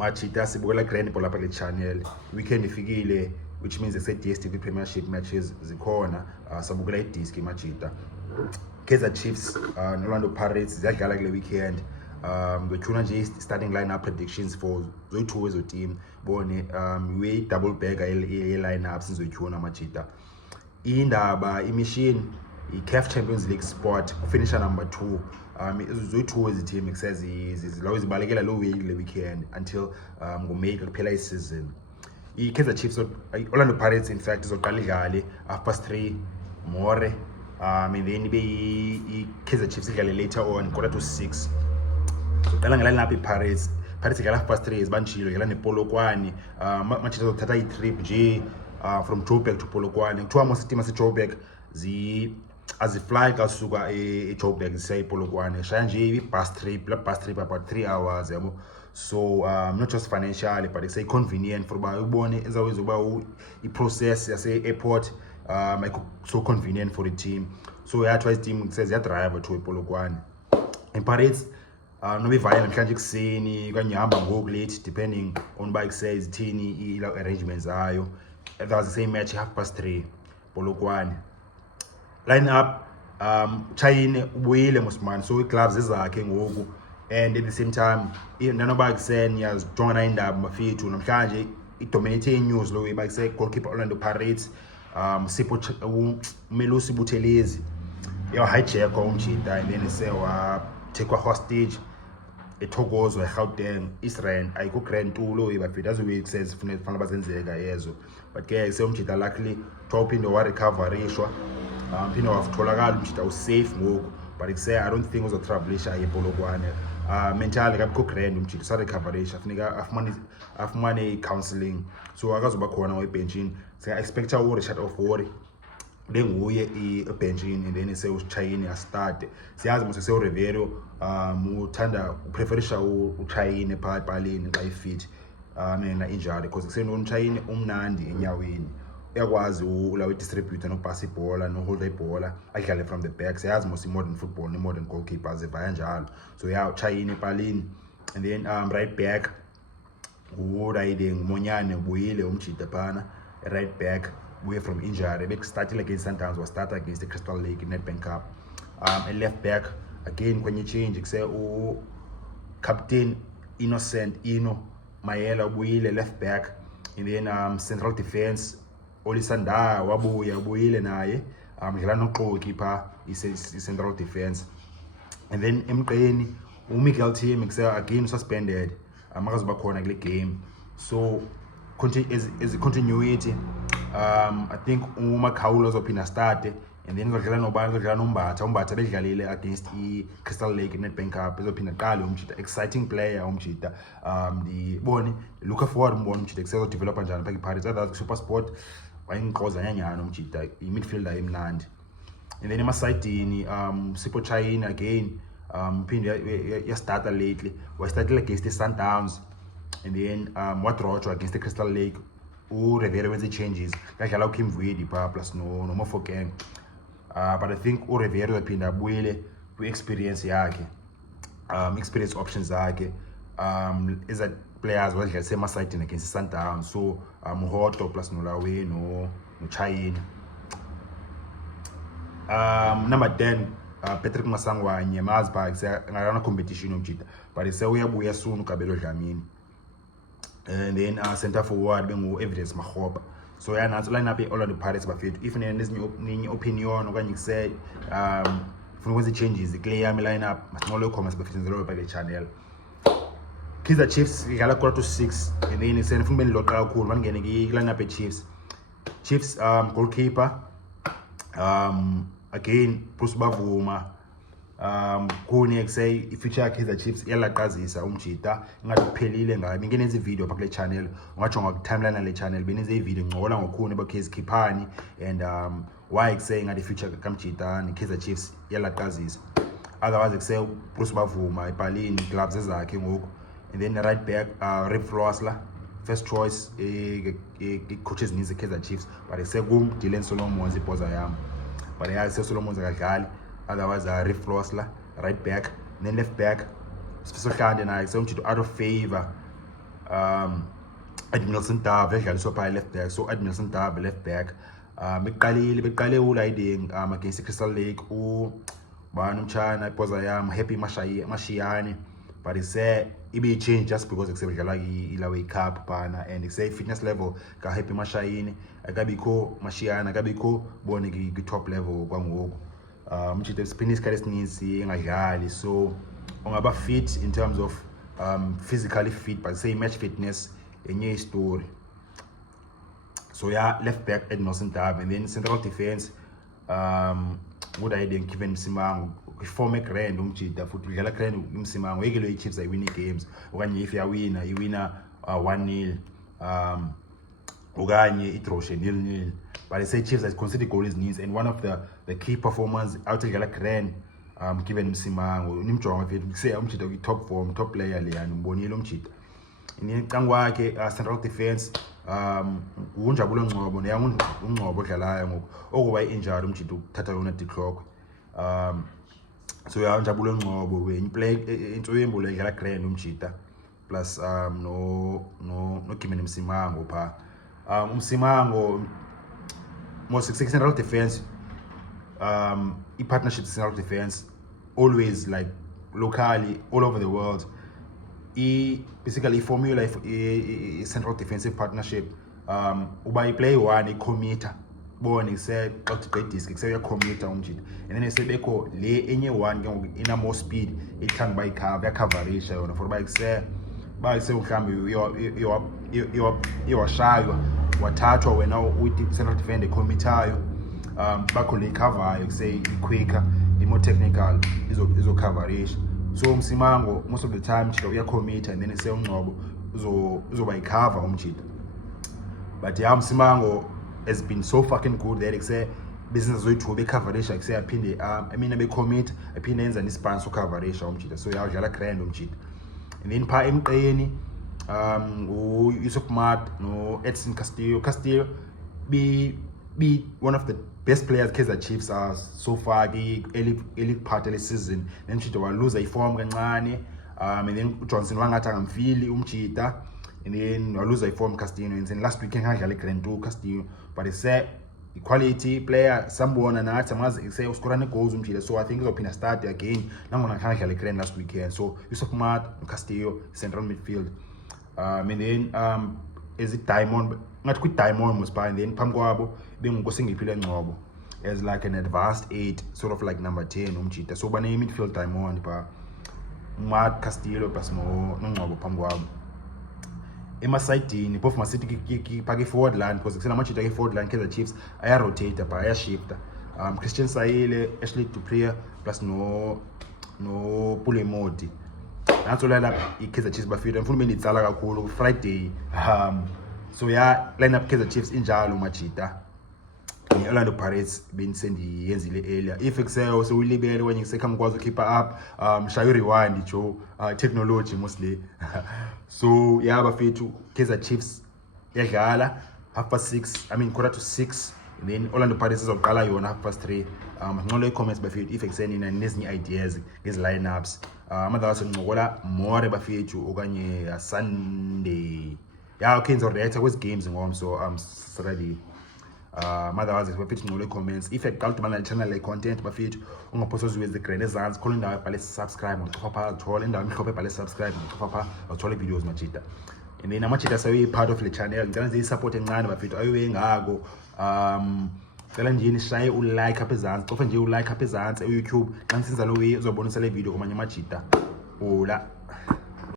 Machita sibukela grand ball lapha le channel weekend ifikile, which means the DStv Premiership matches zikhona. Sabukela idisk Machita. Kaizer Chiefs Orlando Pirates ziyadlala kule weekend. Ngethuna nje starting lineup predictions for zoyi-2 wezo team bone we double bagger lineups ngizoyithuna Machita. Indaba imachine i-CAF Champions League spot finisher number 2. Zoyi-2 wezi team lawo zibalekela low way le weekend until ngoMay kuphela isizini. I-Kaizer Chiefs Orlando Pirates in fact izoqala idlale 3:30 more. And then i-Kaizer Chiefs idlale later on 5:45. Qala ngelana lapha i-Pirates idlala 3:30 ibanjilo idlala nePolokwane. Machita uzothatha i-trip nje from Joburg to Polokwane. Kuthiwa mos itima se-Joburg azifly kasuka eJoburg zisiya ePolokwane. Shaya nje i-bus trip, la bus trip about 3 hours yabo. So not just financially but it's convenient for uba ubone ezawezoba i-process yase-airport so convenient for the team. So twice team says drive to ePolokwane. And Pirates nobe ivaya namhlanje kuseni kanye hamba ngoku late depending on bike says thini arrangements ayo. That was the same match 3:30 Polokwane. Line up Chaine ubuyile Mosman, so gloves ezakhe ngoku, and at the same time nanoba kuseni yazijongana indaba mafethu namhlanje idominate news lo iba kuse goalkeeper Orlando Pirates Sipho Melusi Buthelezi hijack umjita, and then sewa take hostage ethokozwa eGauteng Israel ayikho grand tulo ibafit as we says fanele bazenzeka yezo, but ke sewumjita luckily top wa recovery ishwa phino wafutholakala umjita usafe ngoku, but ikuse I don't think uzotravelisha ePolokwane. Mentally kabikho grand umjita sa recovery afuneka afumane counseling, so akazoba khona webenchini. Siya expecta Richard of Worry benguye ibenchini, and then Chaine astart. Siyazi mose Rivero uthanda upreferisha uChaine phakathi baleni xa ifit mina injury, because kuseno Chaine umnandi enyaweni, uyakwazi ulawe distributor nopasa ibhola no hold ibhola adlale from the back. Siyazi mose modern football ne modern goalkeepers evaya njalo. So Chaine baleni, and then right back riding Monyane buyile umjita phana right back away from injury. Back started against Sundowns, was start against the Crystal Lake in Nedbank Cup. And left back again when you change say captain Innocent Maela buyile left back, and then central defense Ndah buyile naye dlala noXoki pha central defense, and then emqeni Miguel team again suspended akazoba khona kule game. So as a continuity, I think Makhaula uzophinda start, and then uzodlala Mbatha bedlalile against Crystal Lake Nedbank Cup ezophinda qale umjita. Exciting player umjita, ndibone look forward umbona umjita kusezodevelopa njani pha iPirates. Otherwise Super Sport wayingiqoza nyanyana umjita i-midfielder emnandi. And then emasayidini Sipho Chaine again phinde yastarta lately, wastarted against the Sundowns, and then wadrojwa against the Crystal Lake. Rivera wenze changes kadlala uKimvidi plus no Mofokeng, but I think Rivera uyaphinda abuyele kwi-experience yakhe, experience options zakhe as a players wadlalise emasayidini against Sundowns. So Hotto plus nolawe no Chaine. Number 10 Patrick Maswanganyi mazi pha ngakana competition umjita, but uyabuya soon uKabelo Dlamini. And then center forward bengu Evidence Makgopa. So nansi line up Orlando Pirates bafethu. If nezinye opinion okanye kuse funa ukwenza changes clear yami line up, masingolo comments bafethu pa le channel. Kaizer Chiefs idlala 4:06, and then sene funa beniloqa kakhulu bangene ki line up Chiefs goalkeeper again Bvuma. Kune say i-future yakhe Kaizer Chiefs iyalaqazisa umjita, ingathi kuphelile ngayo. Bengenza ivideo pha kule channel, ungajonga ku-timeline yale channel benenze ivideo ngcola ngokhune bakhezi khiphani, and why kuse ngathi i-future kamjita ne-Kaizer Chiefs iyalaqazisa. Otherwise kuse Bvuma ebhalini gloves ezakhe ngoku, and then right back Frosler first choice coaches needs Kaizer Chiefs, but kuse Dylan Solomon ibhoza yami, but Solomon akadlali. Otherwise Frosler right back, and then left back Special Kandi naye umjito out of favor Edmilson Ndah vedlaliswa pha left back, so Edmilson Ndah left back. Beqale ulayiding against Crystal Lake bani umchana ipoza yam Happy Mashiyane, but he said it be changed just because eksedlala ilawe cup bana, and he say fitness level ka Happy Mashiyane akabikho Mashiyane akabikho bone ki top level kwangoku. Umchitha spin isikhathi esininzi engadlali, so ungaba fit in terms of physically fit, but say match fitness enye story. So yeah, left back Edmilson Ndah, and then central defense would I then given Msimango former grand umchitha futhi udlala grand Msimango yeke lo Chiefs ayewina games okanye if yawina iwina 1-0 okanye idroshe 0-0, but I say Chiefs has conceded goals needs, and one of the key performers out udlala grand given Msimango nimjonga mfethu say umchitha kwi top form, top player le yani umbonile umchitha inqangu wakhe. Central defense unjabulo Ngcobo neyangu Ngcobo odlalayo ngoku okuba injury umchitha ukuthatha yona declock. So ya unjabulo Ngcobo when play intswembu le dlala grand umchitha plus no Kimeni Msimango pha. Msimango most successful central defense, i-partnership central defense always like locally all over the world. Basically formula central defensive partnership uba i-play one i-committer bone se xa uthi disk se uyacommita umjita, and then sebekho le enye one ke ngoku ina more speed ithanda uba iyacoverisha yona for uba ikuse mhlawumbi iwashaywa wathathwa wena uthi central defender ecommitayo, bakho le icovayo kuse i-quicker i-more technical izocoverisha. So Msimango most of the time umchitha uyacommita, and then ese Ngcobo uzoba icover umchitha. But yeah, Msimango has been so fucking good that kuse business zoyi-2 becoverisha kuse aphinde becommit aphinde enza nespan socoverisha umchitha. So yeah, udlala grand umchitha. And then pha emqeni Maart no Edson Castillo be one of the best players Kaizer Chiefs are so far early part of the season. Then umchitha waluza iform kancane, and then Johnson wangathi angamfili umchitha, and then waluza iform Castillo, and then last weekend ngadlala grand 2 Castillo, but he said quality player sambona nathi amazi say uscora ne-goals umchitha, so I think uzophinda start again nangona ngadlala grand last weekend. So Maart no Castillo central midfield, and then is it Diamond ngathi kwi-Diamond mospa, and then phambi kwabo bengunkosingiphi Ngcobo as like an advanced 8 sort of like number 10 umchitha. So bane midfield Diamond pha Maart Castillo plus Ngcobo phambi kwabo. Emasayidini both masithi phake forward line because kusena machitha ke forward line Kaizer Chiefs ayarotate pha ayashifta. Christian Saile, Ashley Dupree plus no Mmodi. Nanso la i-Kaizer Chiefs bafika mfuna benitsala kakhulu Friday. So yeah, line up Kaizer Chiefs injalo machita. Orlando Preez bensendiyenzile earlier. If kuseo so ulibele when ngise kamkwazi keep up shayo rewind jo technology mostly. So yeah bafethu Kaizer Chiefs yadlala 6:45, and then Orlando Preez izoqala yona 3:30. Ngicela comments bafethu if kusenina nezinye ideas ngezi lineups. Amadala ngicokola more bafethu okanye Sunday. Yeah, okay, ngizoreacta kwezi games ngom, so I'm ready. Otherwise bafethu ngicela comments if uqala ukuthi bana channel like content bafethu ungaphosa uzweze grand ezansi khona indawo ebhale subscribe ngokucofa pha uthola indawo emhlophe ebhale subscribe ngokucofa pha uthola videos machita, and then amachita sayo part of the channel ngicela nje support encane bafethu ayowe ngako. Cela nje nishaye ulike apha ezansi, cofa nje ulike apha ezansi e-YouTube xa nisenza lo way uzobonisa le video kwamanye amachita. Ola.